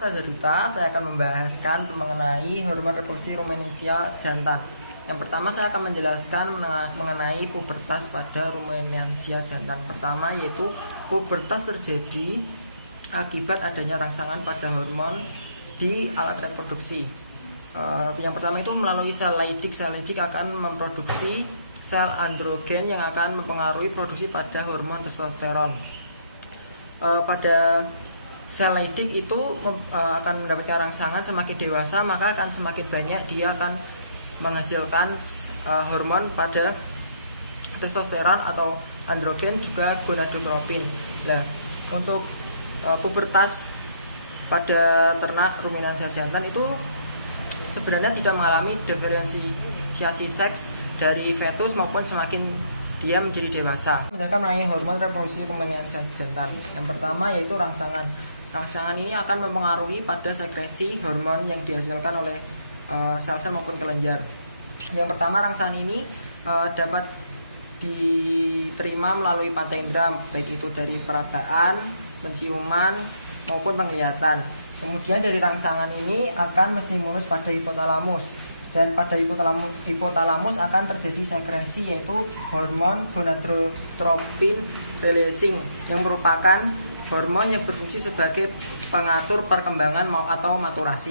Saya Duta, saya akan membahaskan mengenai hormon reproduksi rumensia jantan. Yang pertama saya akan menjelaskan mengenai pubertas pada rumensia jantan. Pertama yaitu pubertas terjadi akibat adanya rangsangan pada hormon di alat reproduksi. Yang pertama itu melalui sel Leydig. Sel Leydig akan memproduksi sel androgen yang akan mempengaruhi produksi pada hormon testosteron. Pada sel Leydig itu akan mendapatkan rangsangan semakin dewasa, maka akan semakin banyak dia akan menghasilkan hormon pada testosteron atau androgen, juga gonadotropin. Nah, untuk pubertas pada ternak ruminansia jantan itu sebenarnya tidak mengalami diferensiasi seks dari fetus maupun semakin dia menjadi dewasa. Kita akan mengenai hormon reproduksi ruminansia jantan. Yang pertama yaitu rangsangan. Rangsangan ini akan mempengaruhi pada sekresi hormon yang dihasilkan oleh sel-sel maupun kelenjar. Yang pertama, rangsangan ini dapat diterima melalui panca indera, baik itu dari peragaan, penciuman maupun penglihatan. Kemudian dari rangsangan ini akan menstimulus pada hipotalamus, dan pada hipotalamus akan terjadi sekresi yaitu hormon gonadotropin releasing yang merupakan hormon yang berfungsi sebagai pengatur perkembangan atau maturasi.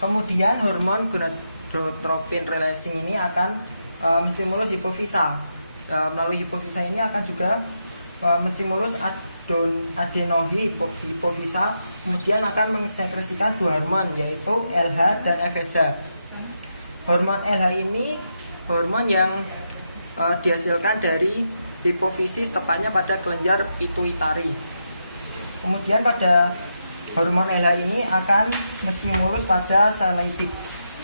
Kemudian hormon gonadotropin releasing ini akan menstimulus hipofisa. Melalui hipofisa ini akan juga menstimulus adenohipofisa, kemudian akan mensekresikan dua hormon yaitu LH dan FSH. Hormon LH ini hormon yang dihasilkan dari hipofisis, tepatnya pada kelenjar pituitari. Kemudian pada hormon LH ini akan menstimulus pada sel Leydig,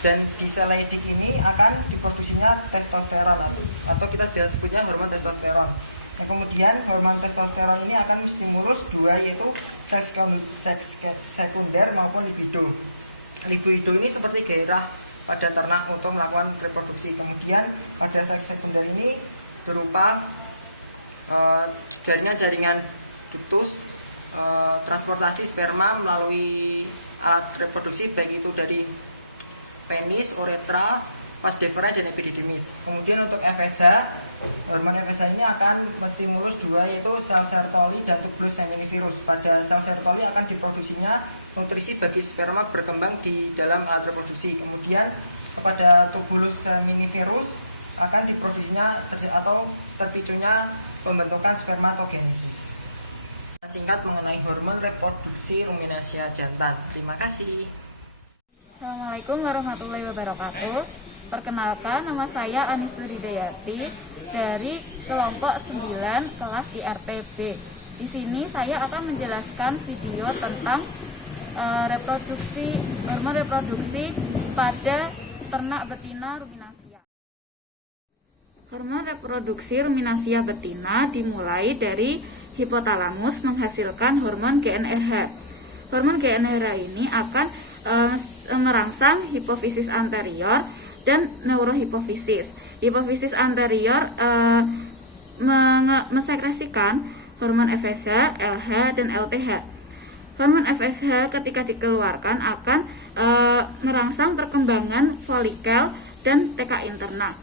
dan di sel Leydig ini akan diproduksinya testosteron atau kita biasa sebutnya hormon testosteron. Nah, kemudian hormon testosteron ini akan menstimulus dua, yaitu seks sekunder maupun libido. Libido ini seperti gairah pada ternak untuk melakukan reproduksi. Kemudian pada seks sekunder ini berupa jaringan-jaringan ductus, transportasi sperma melalui alat reproduksi, baik itu dari penis, uretra, vas deferens dan epididymis. Kemudian untuk FSH, hormon FSH ini akan menstimulus dua, yaitu sel Sertoli dan tubulus seminivirus. Pada sel Sertoli akan diproduksinya nutrisi bagi sperma berkembang di dalam alat reproduksi. Kemudian pada tubulus seminivirus akan diproduksinya atau terpicunya pembentukan spermatogenesis. Singkat mengenai hormon reproduksi ruminansia jantan. Terima kasih. Assalamualaikum warahmatullahi wabarakatuh. Perkenalkan, nama saya Anisuri Dayati dari kelompok 9 kelas IRPB. Di sini saya akan menjelaskan video tentang hormon reproduksi pada ternak betina ruminansia. Hormon reproduksi ruminansia betina dimulai dari hipotalamus menghasilkan hormon GnRH. Hormon GnRH ini akan merangsang hipofisis anterior dan neurohipofisis. Hipofisis anterior mensekresikan hormon FSH, LH, dan LTH. Hormon FSH ketika dikeluarkan akan merangsang perkembangan folikel dan TK interna.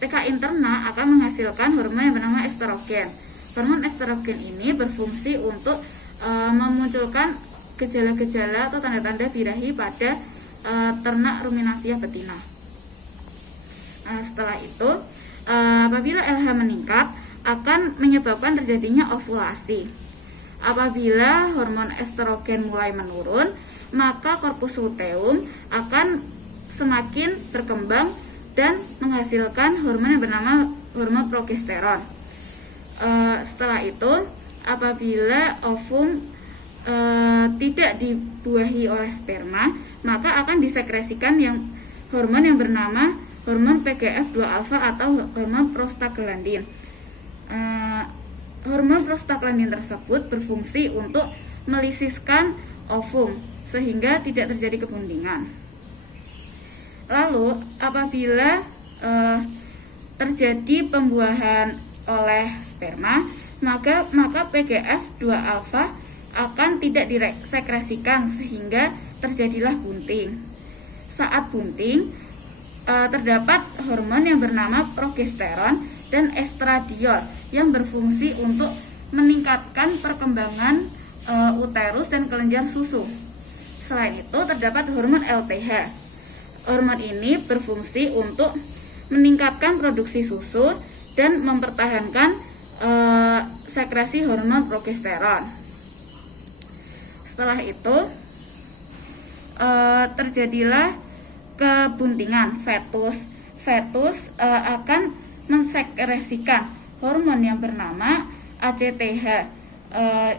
TK interna akan menghasilkan hormon yang bernama estrogen. Hormon estrogen ini berfungsi untuk memunculkan gejala-gejala atau tanda-tanda birahi pada ternak ruminansia betina. Setelah itu, apabila LH meningkat, akan menyebabkan terjadinya ovulasi. Apabila hormon estrogen mulai menurun, maka korpus luteum akan semakin berkembang dan menghasilkan hormon yang bernama hormon progesteron. Setelah itu, apabila ovum tidak dibuahi oleh sperma, maka akan disekresikan hormon yang bernama hormon PGF2 alfa atau hormon prostaglandin. Hormon prostaglandin tersebut berfungsi untuk melisiskan ovum sehingga tidak terjadi kebundingan. Lalu apabila terjadi pembuahan oleh sperma, maka PGF2 alfa akan tidak disekresikan sehingga terjadilah bunting. Saat bunting, terdapat hormon yang bernama progesteron dan estradiol yang berfungsi untuk meningkatkan perkembangan uterus dan kelenjar susu. Selain itu, terdapat hormon LPH. Hormon ini berfungsi untuk meningkatkan produksi susu dan mempertahankan sekresi hormon progesteron. Setelah itu terjadilah kebuntingan fetus. Fetus akan mensekresikan hormon yang bernama ACTH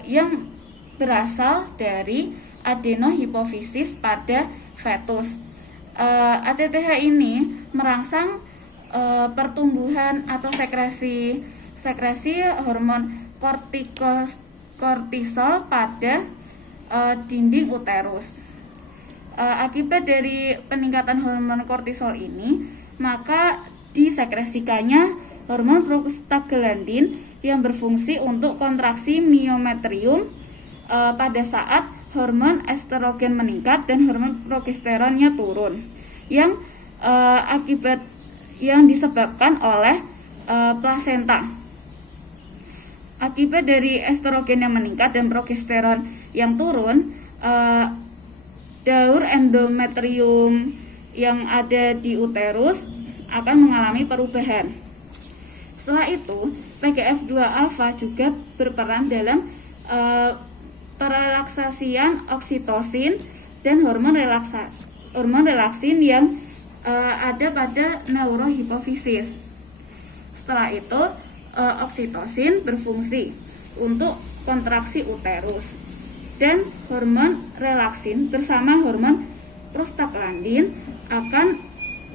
yang berasal dari adenohipofisis pada fetus. ACTH ini merangsang pertumbuhan atau sekresi hormon kortisol pada dinding uterus. Akibat dari peningkatan hormon kortisol ini, maka disekresikannya hormon prostaglandin yang berfungsi untuk kontraksi miometrium pada saat hormon estrogen meningkat dan hormon progesteronnya turun, yang disebabkan oleh plasenta. Akibat dari estrogen yang meningkat dan progesteron yang turun, daur endometrium yang ada di uterus akan mengalami perubahan. Setelah itu, PGF2 alfa juga berperan dalam perelaksasian oksitosin dan hormon relaksin yang ada pada neurohipofisis. Setelah itu, oksitosin berfungsi untuk kontraksi uterus, dan hormon relaksin bersama hormon prostaglandin akan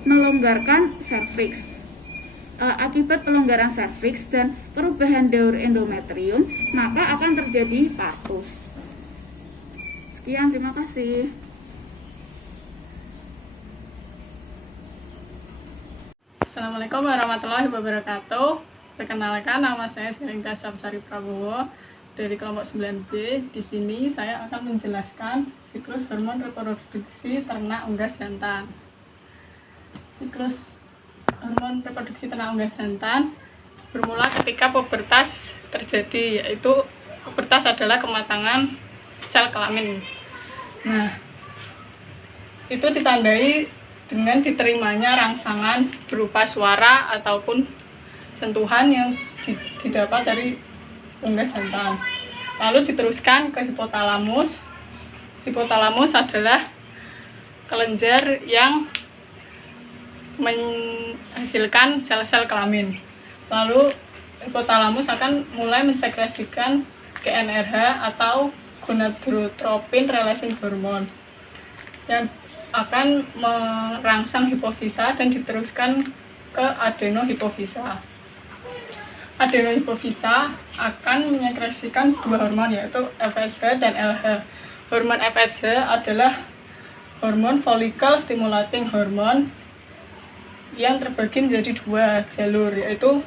melonggarkan serviks. Akibat pelonggaran serviks dan perubahan daur endometrium, maka akan terjadi partus. Sekian, terima kasih. Assalamualaikum warahmatullahi wabarakatuh. Perkenalkan, nama saya Selinda Sapsari Prabowo dari kelompok 9B. Di sini saya akan menjelaskan siklus hormon reproduksi ternak unggas jantan. Siklus hormon reproduksi ternak unggas jantan bermula ketika pubertas terjadi, yaitu pubertas adalah kematangan sel kelamin. Nah, itu ditandai dengan diterimanya rangsangan berupa suara ataupun sentuhan yang didapat dari unggas jantan. Lalu diteruskan ke hipotalamus. Hipotalamus adalah kelenjar yang menghasilkan sel-sel kelamin. Lalu hipotalamus akan mulai mensekresikan GnRH atau gonadotropin releasing hormone yang akan merangsang hipofisa dan diteruskan ke adenohipofisa. Adenohipofisa akan menyekresikan dua hormon, yaitu FSH dan LH. Hormon FSH adalah hormon follicle stimulating hormone yang terbagi menjadi dua jalur, yaitu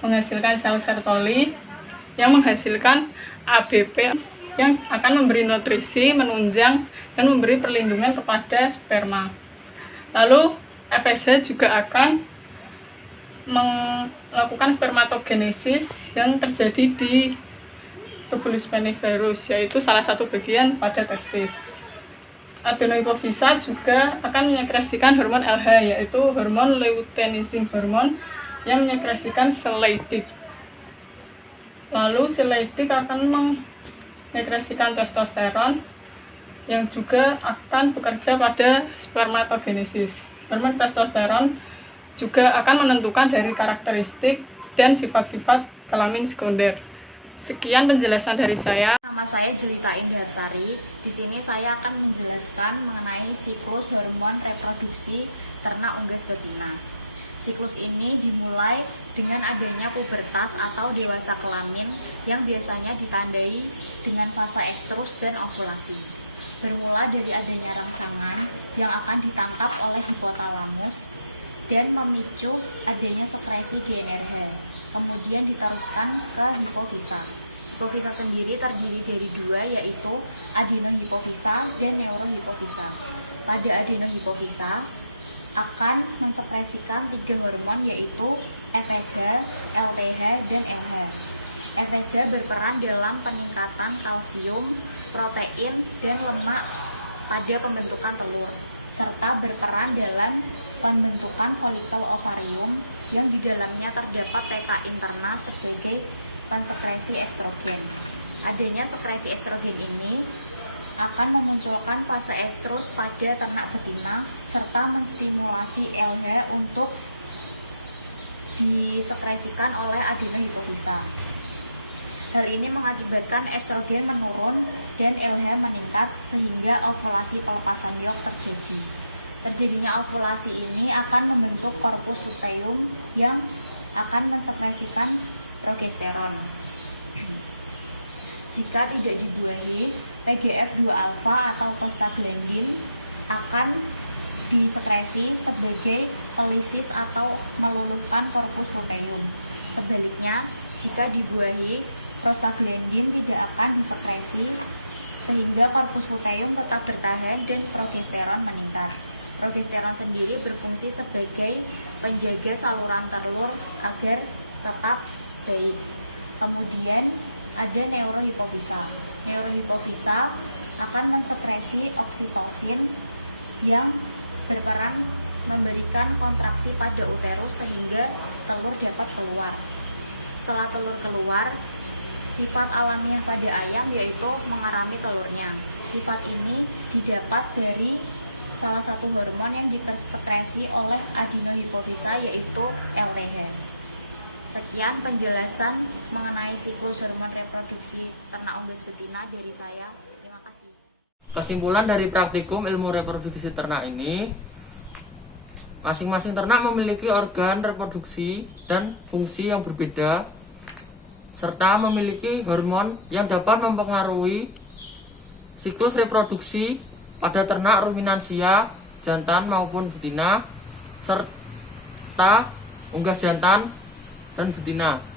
menghasilkan sel Sertoli yang menghasilkan ABP yang akan memberi nutrisi, menunjang, dan memberi perlindungan kepada sperma. Lalu FSH juga akan melakukan spermatogenesis yang terjadi di tubulus spiniferus, yaitu salah satu bagian pada testis. Adenohipofisa juga akan menyekresikan hormon LH, yaitu hormon luteinizing hormone yang menyekresikan sel Leydig. Lalu sel Leydig akan menyekresikan testosteron yang juga akan bekerja pada spermatogenesis. Hormon testosteron juga akan menentukan dari karakteristik dan sifat-sifat kelamin sekunder. Sekian penjelasan dari saya. Nama saya Jelita Indahapsari. Di sini saya akan menjelaskan mengenai siklus hormon reproduksi ternak unggas betina. Siklus ini dimulai dengan adanya pubertas atau dewasa kelamin yang biasanya ditandai dengan fase estrus dan ovulasi. Bermula dari adanya rangsangan yang akan ditangkap oleh hipotalamus dan memicu adanya sekresi GnRH, kemudian diteruskan ke hipofisa. Hipofisa sendiri terdiri dari dua, yaitu adenohipofisa dan neurohipofisa. Pada adenohipofisa akan mensekresikan 3 hormon, yaitu FSH, LTH, dan LH. FSH berperan dalam peningkatan kalsium, protein, dan lemak pada pembentukan telur, serta berperan dalam pembentukan folikel ovarium yang di dalamnya terdapat TK interna sebagai pensekresi estrogen. Adanya sekresi estrogen ini akan memunculkan fase estrus pada ternak betina serta menstimulasi LH untuk disekresikan oleh adenohipofisa. Hal ini mengakibatkan estrogen menurun dan LH meningkat sehingga ovulasi pelepasan milk terjadi. Terjadinya ovulasi ini akan membentuk korpus luteum yang akan mensekresikan progesteron. Jika tidak dibuahi, PGF2 alfa atau prostaglandin akan disekresi sebagai pelisis atau meluluhkan korpus luteum. Sebaliknya, jika dibuahi, prostaglandin tidak akan disekresi sehingga korpus luteum tetap bertahan dan progesteron meningkat. Progesteron sendiri berfungsi sebagai penjaga saluran telur agar tetap baik. Kemudian ada neurohipofisa. Neurohipofisa akan mensekresi oksitosin yang berperan memberikan kontraksi pada uterus sehingga telur dapat keluar. Setelah telur keluar, sifat alamiah pada ayam yaitu mengerami telurnya. Sifat ini didapat dari salah satu hormon yang disekresi oleh adenohipofisa yaitu LTH. Sekian penjelasan mengenai siklus hormon reproduksi ternak unggas betina dari saya. Terima kasih. Kesimpulan dari praktikum ilmu reproduksi ternak ini, masing-masing ternak memiliki organ reproduksi dan fungsi yang berbeda, serta memiliki hormon yang dapat mempengaruhi siklus reproduksi pada ternak ruminansia, jantan maupun betina, serta unggas jantan dan betina.